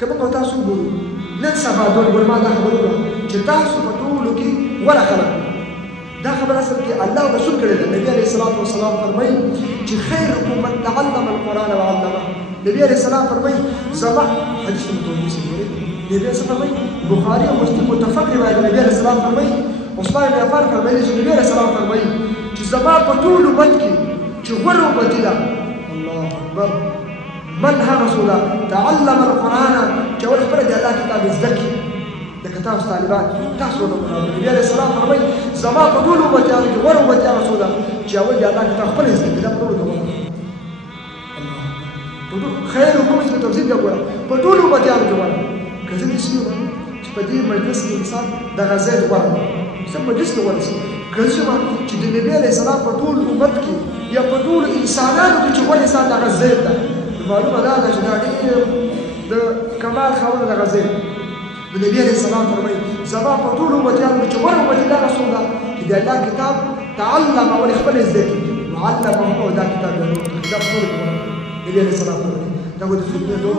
كما تاسو ګورو نن سبا ډول ما دا خبره وکړه چې تاسو په ټولو کې ولا خلک دا خبره اصل کې الله رسول کړی دی. نبی عليه الصلاه والسلام فرمایي چې خیرکم من تعلم القرآن وعلمه. نبی عليه السلام فرمایي زما حدیث متوجه شي ګورئ نبی عليه السلام فرمایي بخاري او مسلم متفق روایت نبی عليه السلام فرمایي عثمان بن عفان فرمایي چې نبی عليه السلام فرمایي چې زما په ټول امت کې چې غوره امتي ده الله اکبر من هغه څوک تعلم القرآن چې ول خبره د الله کتاب زده کړي د کتاب طالبان تاسو د نبی عليه السلام فرمایي زما په ټول امتيانو کې غوره امتي هغه څوک ده چې اول د الله کتاب خپل زده کړي دا په ټول الله خیرکم چې توضیح دا ګوره په ټول امتيانو کې غوره کله دې شنو چې په دې مجلس کې انسان د غزا غوره څه مجلس کې غوره کله چې د نبی عليه السلام په ټول امت کې یا په ټول انسانانو کې چې غوره انسان د غزا ده معلومه ده چې دا ډېر د کمال خبره د غزا د نبی عليه السلام فرمایي زما په ټول امتيانو کې چې غوره امتي دا رسول ده چې د الله کتاب تعلم او خپل زده کړي معلم او دا کتاب د ټول نبی عليه السلام فرمایي دا د فتنې ډول